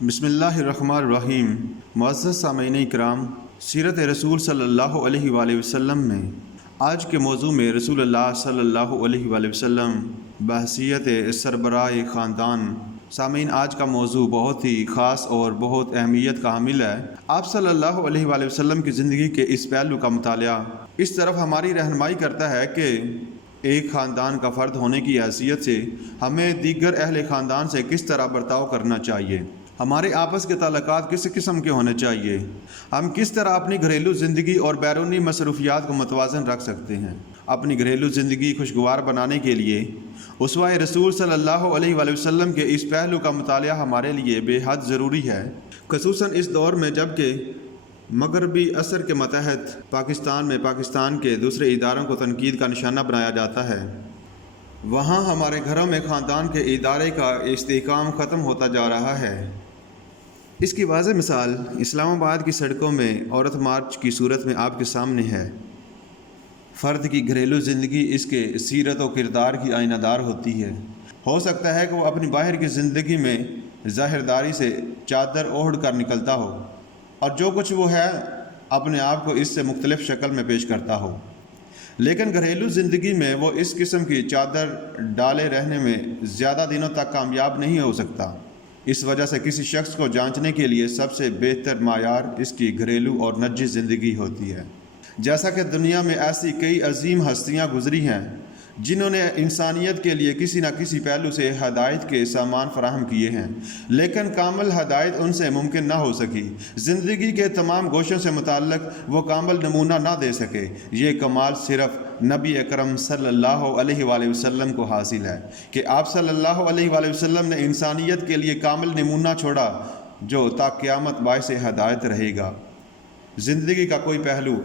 بسم اللہ الرحمن الرحیم۔ معزز سامعین کرام، سیرت رسول صلی اللہ علیہ وآلہ وسلم میں آج کے موضوع میں رسول اللہ صلی اللہ علیہ وآلہ وسلم بحیثیت سربراہ خاندان۔ سامعین، آج کا موضوع بہت ہی خاص اور بہت اہمیت کا حامل ہے۔ آپ صلی اللہ علیہ وآلہ وسلم کی زندگی کے اس پہلو کا مطالعہ اس طرف ہماری رہنمائی کرتا ہے کہ ایک خاندان کا فرد ہونے کی حیثیت سے ہمیں دیگر اہل خاندان سے کس طرح برتاؤ کرنا چاہیے، ہمارے آپس کے تعلقات کس قسم کے ہونے چاہیے، ہم کس طرح اپنی گھریلو زندگی اور بیرونی مصروفیات کو متوازن رکھ سکتے ہیں۔ اپنی گھریلو زندگی خوشگوار بنانے کے لیے اسوہ رسول صلی اللہ علیہ وآلہ وسلم کے اس پہلو کا مطالعہ ہمارے لیے بے حد ضروری ہے، خصوصاً اس دور میں جب کہ مغربی اثر کے متحد پاکستان میں پاکستان کے دوسرے اداروں کو تنقید کا نشانہ بنایا جاتا ہے۔ وہاں ہمارے گھروں میں خاندان کے ادارے کا استحکام ختم ہوتا جا رہا ہے۔ اس کی واضح مثال اسلام آباد کی سڑکوں میں عورت مارچ کی صورت میں آپ کے سامنے ہے۔ فرد کی گھریلو زندگی اس کے سیرت و کردار کی آئینہ دار ہوتی ہے۔ ہو سکتا ہے کہ وہ اپنی باہر کی زندگی میں ظاہرداری سے چادر اوڑھ کر نکلتا ہو اور جو کچھ وہ ہے اپنے آپ کو اس سے مختلف شکل میں پیش کرتا ہو، لیکن گھریلو زندگی میں وہ اس قسم کی چادر ڈالے رہنے میں زیادہ دنوں تک کامیاب نہیں ہو سکتا۔ اس وجہ سے کسی شخص کو جانچنے کے لیے سب سے بہتر معیار اس کی گھریلو اور نجی زندگی ہوتی ہے۔ جیسا کہ دنیا میں ایسی کئی عظیم ہستیاں گزری ہیں جنہوں نے انسانیت کے لیے کسی نہ کسی پہلو سے ہدایت کے سامان فراہم کیے ہیں، لیکن کامل ہدایت ان سے ممکن نہ ہو سکی۔ زندگی کے تمام گوشوں سے متعلق وہ کامل نمونہ نہ دے سکے۔ یہ کمال صرف نبی اکرم صلی اللہ علیہ وآلہ وسلم کو حاصل ہے کہ آپ صلی اللہ علیہ وآلہ وسلم نے انسانیت کے لیے کامل نمونہ چھوڑا جو تا قیامت باعث ہدایت رہے گا۔ زندگی کا کوئی پہلو،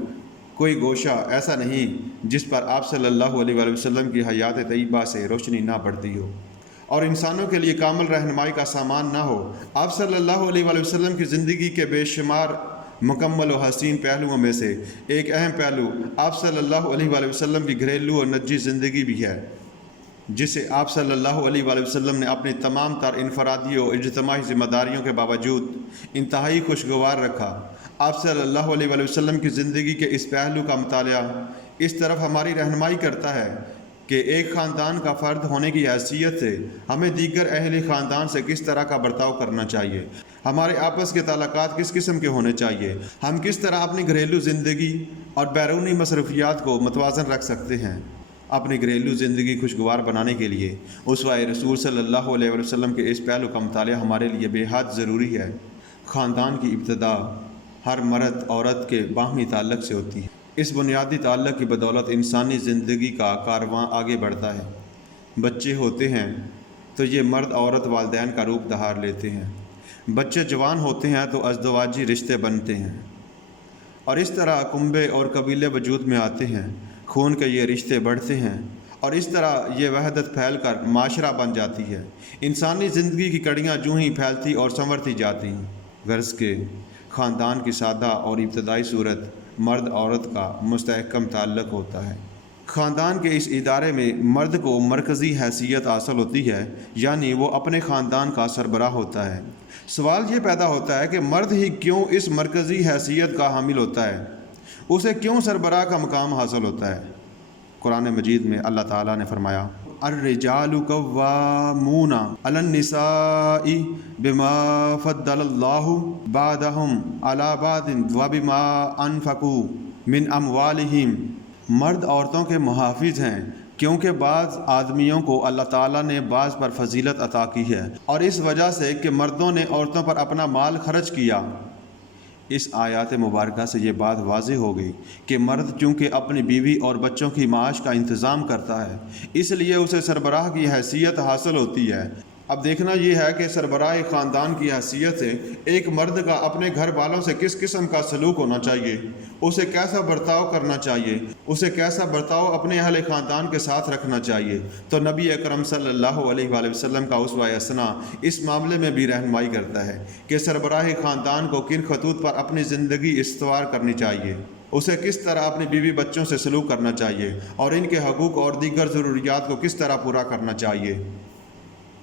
کوئی گوشہ ایسا نہیں جس پر آپ صلی اللہ علیہ وآلہ وسلم کی حیات طیبہ سے روشنی نہ پڑتی ہو اور انسانوں کے لیے کامل رہنمائی کا سامان نہ ہو۔ آپ صلی اللہ علیہ وآلہ وسلم کی زندگی کے بے شمار مکمل و حسین پہلوؤں میں سے ایک اہم پہلو آپ صلی اللہ علیہ وآلہ وسلم کی گھریلو اور نجی زندگی بھی ہے، جسے آپ صلی اللہ علیہ وآلہ وسلم نے اپنی تمام تر انفرادی و اجتماعی ذمہ داریوں کے باوجود انتہائی خوشگوار رکھا۔ آپ صلی اللہ علیہ وآلہ وسلم کی زندگی کے اس پہلو کا مطالعہ اس طرف ہماری رہنمائی کرتا ہے کہ ایک خاندان کا فرد ہونے کی حیثیت سے ہمیں دیگر اہل خاندان سے کس طرح کا برتاؤ کرنا چاہیے، ہمارے آپس کے تعلقات کس قسم کے ہونے چاہیے، ہم کس طرح اپنی گھریلو زندگی اور بیرونی مصروفیات کو متوازن رکھ سکتے ہیں۔ اپنی گھریلو زندگی خوشگوار بنانے کے لیے اسوہ رسول صلی اللہ علیہ وسلم کے اس پہلو کا مطالعہ ہمارے لیے بے حد ضروری ہے۔ خاندان کی ابتدا ہر مرد عورت کے باہمی تعلق سے ہوتی ہے۔ اس بنیادی تعلق کی بدولت انسانی زندگی کا کارواں آگے بڑھتا ہے۔ بچے ہوتے ہیں تو یہ مرد عورت والدین کا روپ دھار لیتے ہیں۔ بچے جوان ہوتے ہیں تو ازدواجی رشتے بنتے ہیں اور اس طرح کنبے اور قبیلے وجود میں آتے ہیں۔ خون کے یہ رشتے بڑھتے ہیں اور اس طرح یہ وحدت پھیل کر معاشرہ بن جاتی ہے۔ انسانی زندگی کی کڑیاں جوں ہی پھیلتی اور سنورتی جاتی ہیں۔ غرض کے خاندان کی سادہ اور ابتدائی صورت مرد عورت کا مستحکم تعلق ہوتا ہے۔ خاندان کے اس ادارے میں مرد کو مرکزی حیثیت حاصل ہوتی ہے، یعنی وہ اپنے خاندان کا سربراہ ہوتا ہے۔ سوال یہ پیدا ہوتا ہے کہ مرد ہی کیوں اس مرکزی حیثیت کا حامل ہوتا ہے، اسے کیوں سربراہ کا مقام حاصل ہوتا ہے؟ قرآن مجید میں اللہ تعالیٰ نے فرمایا، الرجال قوامون علی النساء بما فضل اللہ بعضهم علی بعض وبما انفقوا من اموالہم۔ مرد عورتوں کے محافظ ہیں کیونکہ بعض آدمیوں کو اللہ تعالیٰ نے بعض پر فضیلت عطا کی ہے اور اس وجہ سے کہ مردوں نے عورتوں پر اپنا مال خرچ کیا۔ اس آیات مبارکہ سے یہ بات واضح ہو گئی کہ مرد چونکہ اپنی بیوی اور بچوں کی معاش کا انتظام کرتا ہے، اس لیے اسے سربراہ کی حیثیت حاصل ہوتی ہے۔ اب دیکھنا یہ ہے کہ سربراہ خاندان کی حیثیت سے ایک مرد کا اپنے گھر والوں سے کس قسم کا سلوک ہونا چاہیے، اسے کیسا برتاؤ کرنا چاہیے، اسے کیسا برتاؤ اپنے اہل خاندان کے ساتھ رکھنا چاہیے۔ تو نبی اکرم صلی اللہ علیہ وآلہ وسلم کا اسوہ حسنہ اس معاملے میں بھی رہنمائی کرتا ہے کہ سربراہ خاندان کو کن خطوط پر اپنی زندگی استوار کرنی چاہیے، اسے کس طرح اپنی بیوی بچوں سے سلوک کرنا چاہیے اور ان کے حقوق اور دیگر ضروریات کو کس طرح پورا کرنا چاہیے۔